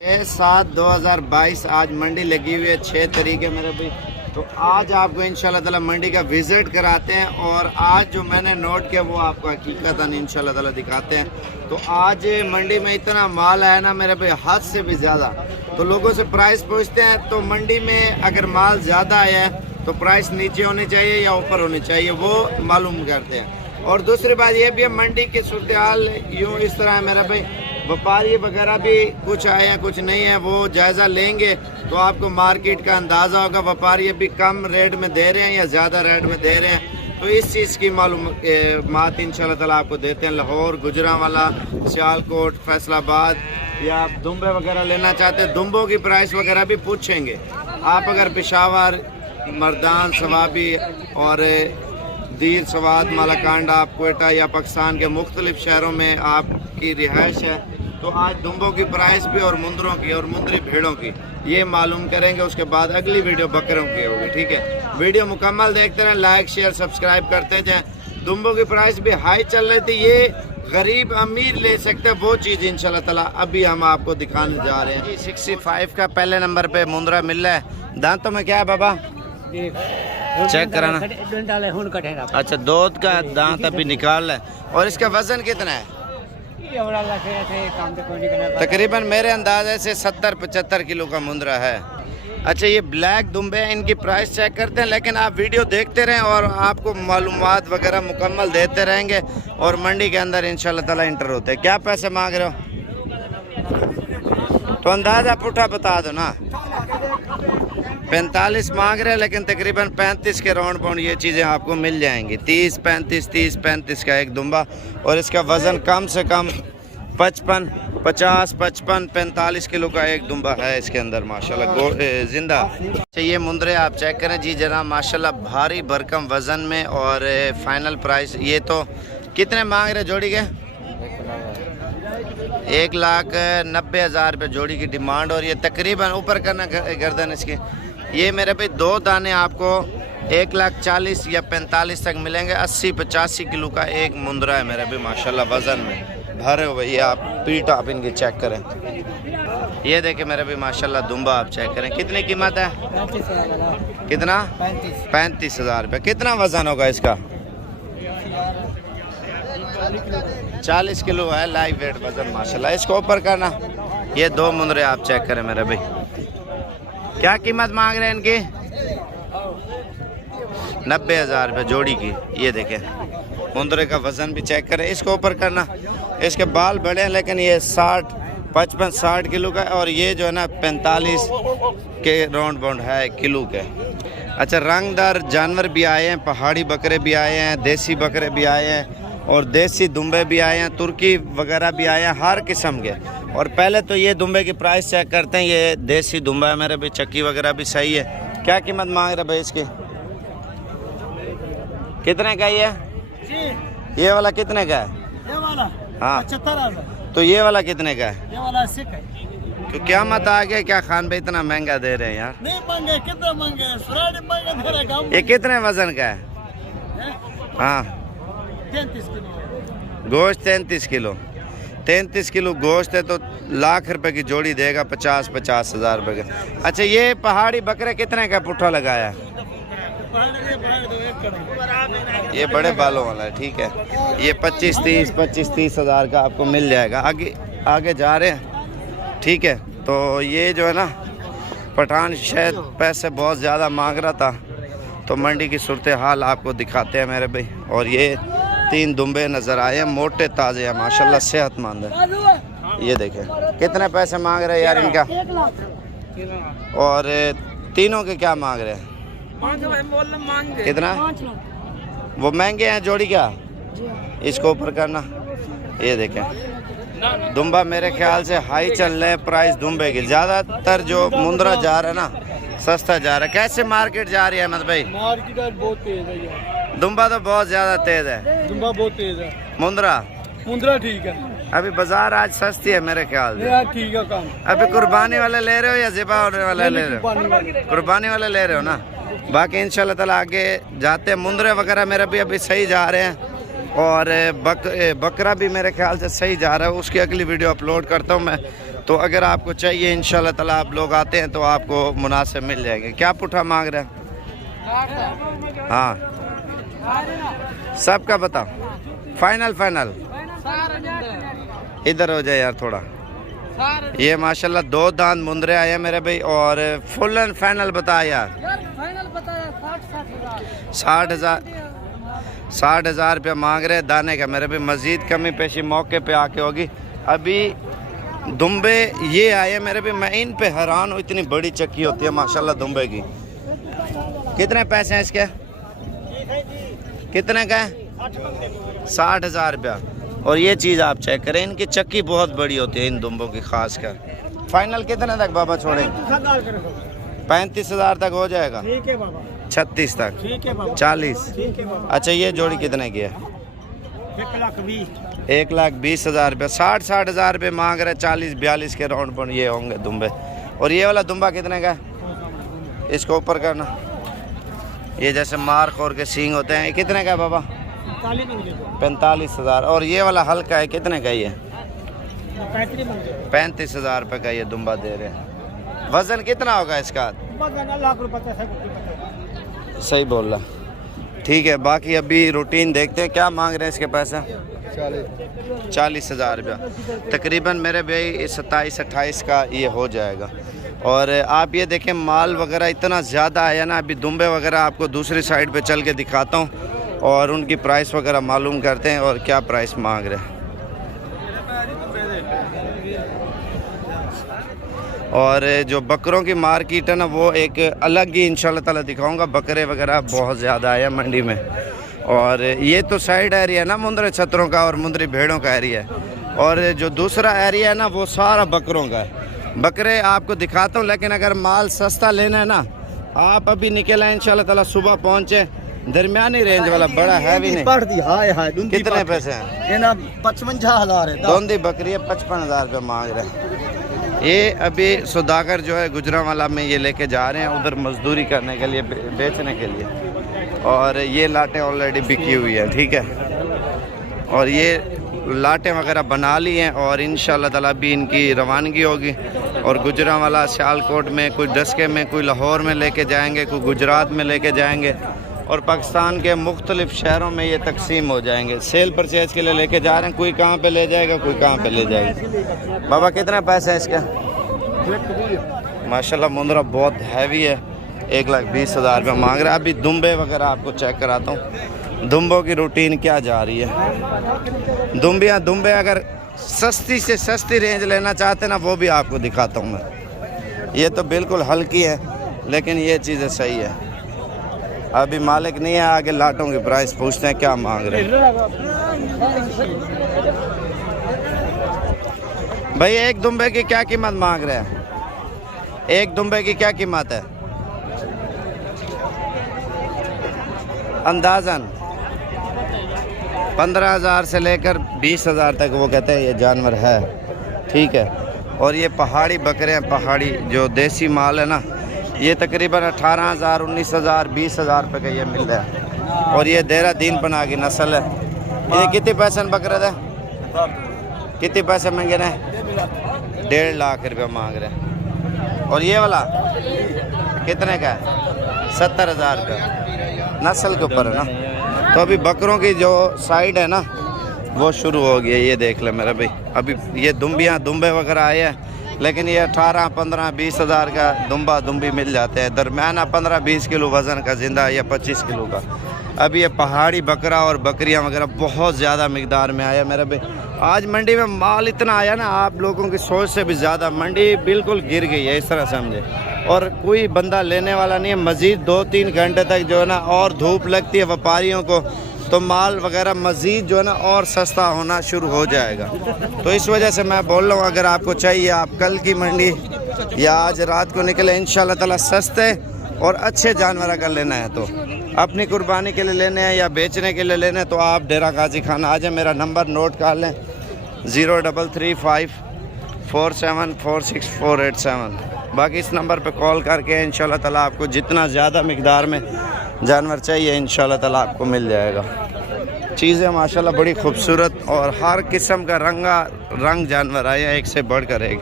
7/2022 आज मंडी लगी हुई है 6 तारीख है मेरे भाई। तो आज आपको इंशाल्लाह ताला मंडी का विज़िट कराते हैं और आज जो मैंने नोट किया वो आपको हकीकतन इंशाल्लाह ताला दिखाते हैं। तो आज मंडी में इतना माल है ना मेरे भाई, हद से भी ज़्यादा। तो लोगों से प्राइस पूछते हैं तो मंडी में अगर माल ज़्यादा आया है तो प्राइस नीचे होनी चाहिए या ऊपर होनी चाहिए, वो मालूम करते हैं। और दूसरी बात ये भी है, मंडी की सूरत हाल यूँ इस तरह है मेरा भाई, व्यापारी वगैरह भी कुछ आए हैं कुछ नहीं है, वो जायज़ा लेंगे तो आपको मार्केट का अंदाज़ा होगा व्यापारी अभी कम रेट में दे रहे हैं या ज़्यादा रेट में दे रहे हैं। तो इस चीज़ की मालूमात इंशाल्लाह ताला आपको देते हैं। लाहौर, गुजरांवाला, सियालकोट, फैसलाबाद या आप दुम्बे वगैरह लेना चाहते हैं, दुम्बों की प्राइस वगैरह भी पूछेंगे आप। अगर पेशावर, मर्दान, सवाबी और दीर, सवात, मालाकांडा, क्वेटा या पाकिस्तान के मुख्तलिफ शहरों में आपकी रिहाइश है तो आज दुम्बों की प्राइस भी और मुंदरों की और मुंदरी भेड़ों की ये मालूम करेंगे। उसके बाद अगली वीडियो बकरों की होगी, ठीक है। वीडियो मुकम्मल देखते रहें, लाइक शेयर सब्सक्राइब करते जाएं। दुम्बों की प्राइस भी हाई चल रही थी, ये गरीब अमीर ले सकते हैं वो चीज़ इंशाल्लाह ताला अभी हम आपको दिखाने जा रहे हैं। 65 का पहले नंबर पे मुंदरा मिल रहा है। दांतों में क्या है बाबा, चेक कराना। अच्छा, दूध का दांत अभी निकाल है। और इसका वजन कितना है? तकरीबन मेरे अंदाजे से 70-75 किलो का मुंदरा है। अच्छा, ये ब्लैक दुम्बे हैं, इनकी प्राइस चेक करते हैं, लेकिन आप वीडियो देखते रहें और आपको मालूमात वगैरह मुकम्मल देते रहेंगे और मंडी के अंदर इंशाल्लाह ताला इंटर होते हैं। क्या पैसे मांग रहे हो? तो अंदाज़ा पुठा बता दो ना। 45 मांग रहे हैं, लेकिन तकरीबन 35 के राउंड पाउंड ये चीज़ें आपको मिल जाएंगी। 30-35 का एक दुम्बा और इसका वज़न कम से कम 55 किलो का एक दुम्बा है इसके अंदर माशाल्लाह जिंदा। ये मुंदरे आप चेक करें जी जरा, माशाल्लाह भारी भरकम वज़न में। और फाइनल प्राइस ये तो कितने मांग रहे जोड़ी के? 1,90,000 रुपये जोड़ी की डिमांड। और ये तकरीबन ऊपर करना गर्दन इसकी, ये मेरे पे 2 दाने आपको 1,40,000 या 45 तक मिलेंगे। 80-85 किलो का एक मुंदरा है मेरे भी माशाल्लाह वज़न में भरे हुए। ये आप पीठ आप इनकी चेक करें, ये देखें मेरे भी माशाल्लाह दुम्बा आप चेक करें। कितनी कीमत है? 35,000। कितना? 35,000 रुपये। कितना वज़न होगा इसका? 40 किलो है लाइव वेट वज़न माशाल्लाह। इसको ऊपर करना। ये 2 मुंदरे आप चेक करें मेरे भाई, क्या कीमत मांग रहे हैं इनकी? 90,000 रुपये जोड़ी की। ये देखें मुंदरे का वज़न भी चेक करें। इसको ऊपर करना। इसके बाल बड़े हैं लेकिन ये 55-60 किलो का, और ये जो है ना 45 के राउंड बाउंड है किलो के। अच्छा, रंगदार जानवर भी आए हैं, पहाड़ी बकरे भी आए हैं, देसी बकरे भी आए हैं और देसी दुम्बे भी आए हैं, तुर्की वगैरह भी आए हैं, हर किस्म के। और पहले तो ये दुम्बे की प्राइस चेक करते हैं। ये देसी दुम्बा है मेरे भी, चक्की वगैरह भी सही है। क्या कीमत मांग रहे भाई इसकी? कितने का ये वाला कितने का है? ये वाला हाँ 75,000। तो ये वाला कितने का है? ये वाला 80 का। तो क्या मत आ गया क्या खान भाई, इतना महंगा दे रहे हैं यार? नहीं महंगे, कितना महंगे? महंगा दे रहे हैं। ये कितने वजन का है? हाँ 33 किलो गोश्त। 33 किलो 33 किलो गोश्त है तो लाख रुपए की जोड़ी देगा, 50 हज़ार रुपये का। अच्छा, ये पहाड़ी बकरे कितने का पुट्ठा लगाया? ये बड़े बालों वाला है, ठीक है। ये 25-30 हज़ार का आपको मिल जाएगा। आगे जा रहे हैं, ठीक है। तो ये जो है ना पठान शायद पैसे बहुत ज़्यादा मांग रहा था, तो मंडी की सूरत हाल आपको दिखाते हैं मेरे भाई। और ये 3 दुम्बे नज़र आए हैं, मोटे ताज़े हैं माशाल्लाह, सेहतमंद है। ये देखें कितने पैसे मांग रहे हैं यार इनका? 1 लाख। और तीनों के क्या मांग रहे हैं? कितना? वो महंगे हैं जोड़ी क्या? इसको ऊपर करना। ये देखें दुम्बा मेरे ख्याल से हाई चल रहे हैं प्राइस दुम्बे की। ज़्यादातर जो मुंदरा जा रहा है ना सस्ता जा रहा है। कैसे मार्केट जा रही है अहमद भाई? मार्केट बहुत तेज है। दुम्बा तो बहुत ज़्यादा तेज है। दुम्बा बहुत तेज है। मुंदरा ठीक है। अभी बाजार आज सस्ती है मेरे ख्याल से। ठीक है काम। अभी कुर्बानी वाले ले रहे हो या ज़िबा होने वाले ले रहे हो? कुर्बानी वाले ले रहे हो ना। बाकी इंशाल्लाह ताला आगे जाते हैं। मुंदरे वगैरह मेरा भी अभी सही जा रहे हैं और बकरा भी मेरे ख्याल से सही जा रहा है। उसकी अगली वीडियो अपलोड करता हूँ मैं। तो अगर आपको चाहिए इंशाल्लाह ताला आप लोग आते हैं तो आपको मुनासिब मिल जाएंगे। क्या पुठा मांग रहे हैं? हाँ सबका बताओ, फाइनल फाइनल। इधर हो जाए यार थोड़ा। ये माशाल्लाह 2 दांत मुंदरे आए हैं मेरे भाई, और फुल एंड फाइनल बता यार। 60,000 रुपया मांग रहे हैं दाने का मेरे भाई। मज़ीद कमी पेशी मौके पे आके होगी। अभी दुम्बे ये आए मेरे भाई, मैं इन पे हैरान हूँ, इतनी बड़ी चक्की होती है माशाल्लाह दुम्बे की। कितने पैसे हैं इसके? कितने का है? 60,000 रुपया। और ये चीज़ आप चेक करें, इनकी चक्की बहुत बड़ी होती है इन दुम्बों की खास कर। फाइनल कितने तक बाबा छोड़ेंगे? 35,000 तक हो जाएगा। 36 तक, 40। अच्छा ये जोड़ी कितने की है? 1,20,000 रुपये। 60,000 रुपये मांग रहे। 40-42 के राउंड पर ये होंगे दुम्बे। और ये वाला दुम्बा कितने का है? इसको ऊपर करना, ये जैसे मार खोर के सींग होते हैं। ये कितने का है बाबा? 45,000। और ये वाला हल्का है कितने का? ये 35,000 रुपये का ये दुम्बा दे रहे हैं। वजन कितना होगा इसका? सही बोल रहा। ठीक है, बाकी अभी रूटीन देखते हैं। क्या मांग रहे हैं इसके पैसे? 40,000 रुपया तकरीबन मेरे भाई। 27-28 का ये हो जाएगा। और आप ये देखें माल वगैरह इतना ज़्यादा आया ना। अभी दुम्बे वगैरह आपको दूसरी साइड पे चल के दिखाता हूँ और उनकी प्राइस वगैरह मालूम करते हैं और क्या प्राइस मांग रहे हैं। और जो बकरों की मार्केट है ना, वो एक अलग ही इंशाल्लाह ताला दिखाऊंगा। बकरे वगैरह बहुत ज़्यादा आए हैं मंडी में। और ये तो साइड एरिया है ना मुंदरी छतरों का और मुंदरी भेड़ों का एरिया है। और जो दूसरा एरिया है ना, वो सारा बकरों का है। बकरे आपको दिखाता हूँ, लेकिन अगर माल सस्ता लेना है ना, आप अभी निकल आए इंशाल्लाह ताला, सुबह पहुँचे। दरमियानी रेंज वाला, बड़ा हैवी नहीं। कितने पैसे हैं? 55,000 है। दोंदी बकरी है, 55,000 रुपये मांग रहे हैं। ये अभी सौदागर जो है गुजरांवाला में ये लेके जा रहे हैं उधर मजदूरी करने के लिए, बेचने के लिए। और ये लाटें ऑलरेडी बिकी हुई है, ठीक है। और ये लाटें वगैरह बना ली हैं और इंशाल्लाह ताला भी इनकी रवानगी होगी। और गुजरांवाला, सियालकोट में, कोई डस्के में, कोई लाहौर में लेके जाएंगे, कोई गुजरात में लेके जाएंगे और पाकिस्तान के मुख्तलिफ शहरों में ये तकसीम हो जाएंगे। सेल परचेज के लिए लेके जा रहे हैं। कोई कहाँ पे ले जाएगा, कोई कहाँ पे ले जाएगा। बाबा कितने पैसे हैं इसके? माशाल्लाह मुंदरा बहुत हैवी है। 1,20,000 रुपये मांग रहा है। अभी दुम्बे वगैरह आपको चेक कराता हूँ, दुम्बों की रूटीन क्या जा रही है। दुम्बे अगर सस्ती से सस्ती रेंज लेना चाहते ना, वो भी आपको दिखाता हूँ मैं। ये तो बिल्कुल हल्की है, लेकिन ये चीज़ें सही है। अभी मालिक नहीं है, आगे लाटों की प्राइस पूछते हैं क्या मांग रहे हैं। भाई एक दुम्बे की क्या कीमत मांग रहे हैं? एक दुम्बे की क्या कीमत है अंदाजन? 15,000 से लेकर 20,000 तक वो कहते हैं ये जानवर है, ठीक है। और ये पहाड़ी बकरे हैं, पहाड़ी जो देसी माल है ना, ये तकरीबन 18,000, 19,000, 20,000 रुपये का ये मिल रहा है। और ये देहरादून पना की नस्ल है। ये कितने पैसे बकरे थे? कितने पैसे मांगे ना? 1.5 लाख रुपया मांग रहे हैं। और ये वाला कितने का है? 70,000 रुपया। नस्ल के ऊपर है ना। तो अभी बकरों की जो साइड है ना, वो शुरू हो गई है। ये देख ले मेरा भाई, अभी ये दुम्बे वगैरह आए हैं, लेकिन ये 18, 15, 20,000 का दुम्बी मिल जाते हैं। दरमियाना 15-20 किलो वज़न का ज़िंदा या 25 किलो का। अब ये पहाड़ी बकरा और बकरियां वगैरह बहुत ज़्यादा मिकदार में आया मेरे भाई। आज मंडी में माल इतना आया ना, आप लोगों की सोच से भी ज़्यादा मंडी बिल्कुल गिर गई है, इस तरह समझे। और कोई बंदा लेने वाला नहीं है। मज़ीद 2-3 घंटे तक जो है ना और धूप लगती है व्यापारियों को, तो माल वगैरह मज़ीद जो है ना और सस्ता होना शुरू हो जाएगा। तो इस वजह से मैं बोल रहा हूँ, अगर आपको चाहिए आप कल की मंडी या आज रात को निकले, इंशाल्लाह ताला सस्ते और अच्छे जानवर अगर लेना है तो, अपनी कुर्बानी के लिए लेने हैं या बेचने के लिए लेने हैं, तो आप डेरा गाजी खाना आ जाए। मेरा नंबर नोट कर लें, 0335474648 बाकी इस नंबर पे कॉल करके इंशाल्लाह ताला आपको जितना ज़्यादा मिकदार में जानवर चाहिए इंशाल्लाह ताला आपको मिल जाएगा। चीज़ें माशाल्लाह बड़ी खूबसूरत और हर किस्म का रंग जानवर आए, एक से बढ़कर एक।